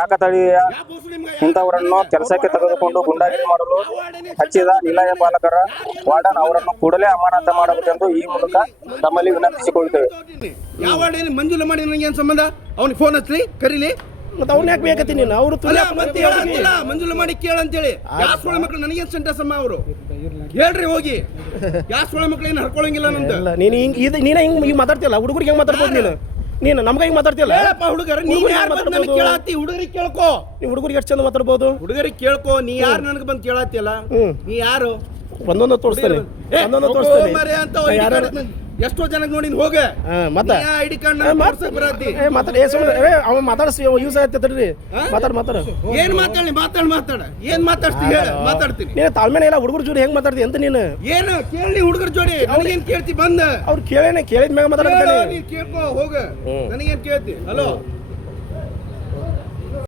ಕಾಕತಾಳೀಯ ಇಂಥವರನ್ನು ಕೆಲಸಕ್ಕೆ ತೆಗೆದುಕೊಂಡು ಗುಂಡಾಗಿರಿ ಮಾಡಲು ಹಚ್ಚಿದ ನಿಲಯ ಪಾಲಕರ ವಾರ್ಡನ್ ಅವರನ್ನು ಕೂಡಲೇ ಅಮಾನತು ಮಾಡಬೇಕೆಂದು ಈ ಮೂಲಕ ತಮ್ಮಲ್ಲಿ ವಿನಂತಿಸಿಕೊಳ್ಳುತ್ತೇವೆ. ಯಾವ ವಾರ್ಡನ್ ಮಂಜೂರು ಮಾಡಿ ನನಗೆ ಏನು ಸಂಬಂಧ? ಅವ್ನಿಗೆ ಫೋನ್ ಹಚ್ಚಲಿ, ಕರೀಲಿ. ಮತ್ತೆ ಅವ್ನ ಯಾಕೆ ಬೇಕತ್ತಿ ನೀನು? ಅವರು ಮಂಜೂರು ಮಾಡಿ ಕೇಳಂತೇಳಿ ಯಾವ ಸೊಳ್ಳೆ ಮಕ್ಳು ನನಗೇನು ಸಂತಸಮ್ಮ? ಅವರು ಹೇಳ್ರಿ ಹೋಗಿ, ಯಾವ ಸೊಳ್ಳೆ ಮಕ್ಳು ಏನು ಹರ್ಕೊಳಂಗಿಲ್ಲ ನಂತ. ನೀನು ನೀನೇ ಹಿಂಗೆ ಮಾತಾಡ್ತಿಲ್ಲ, ಹುಡುಗರಿಗೆ ಹೆಂಗೆ ಮಾತಾಡ್ಬೋದು ನೀನು ನಮ್ಗೆ ಹಿಂಗೆ ಮಾತಾಡ್ತಿಲ್ಲ. ಹುಡುಗರ ನೀನು ಯಾರು ಬಂದು ನನಗೆ ಕೇಳತ್ತಿ? ಹುಡುಗರಿಗೆ ಕೇಳ್ಕೋ. ನೀವು ಹುಡುಗರಿಗೆ ಎಷ್ಟು ಚಂದ ಮಾತಾಡ್ಬೋದು? ಹುಡುಗರಿಗೆ ಕೇಳ್ಕೋ. ನೀ ಯಾರು ನನಗೆ ಬಂದು ಕೇಳತ್ತಿಲ್ಲ? ನೀ ಯಾರು? ಒಂದೊಂದು ತೋರಿಸ್ತೇನೆ ಅಂತ ಎಷ್ಟೋ ಜನಕ್ಕೆ ನೋಡಿ ಹೋಗ ಮತ್ತೆ ಐಡಿ ಕಾರ್ಡ್ ಅವ ಮಾತಾಡಿಸಿ ಯೂಸ್ ಆಯ್ತು ತಡ್ರಿ. ಮಾತಾಡ ಏನ್ ಮಾತಾಡ ಏನ್ ಮಾತಾಡ್ತೀನಿ ಹೇಳ, ಮಾತಾಡ್ತೀನಿ. ನೀನು ತಾಳ್ಮೆನೇ ಇಲ್ಲ. ಹುಡುಗರ ಜೋಡಿ ಹೆಂಗ್ ಮಾತಾಡ್ತಿ ಅಂತ ನೀನು? ಏನು ಕೇಳಿ ಹುಡುಗರ ಜೋಡಿ ನನಗೇನ್ ಕೇಳ್ತಿ? ಬಂದ ಅವ್ರು ಕೇಳಿದ ಮ್ಯಾಗ ಮಾತಾಡ್ತಾರೆ. ನೀನ್ ಕೇಳ್ಕೋ ಹೋಗ, ನನಗೇನ್ ಕೇಳ್ತಿ? ಹಲೋ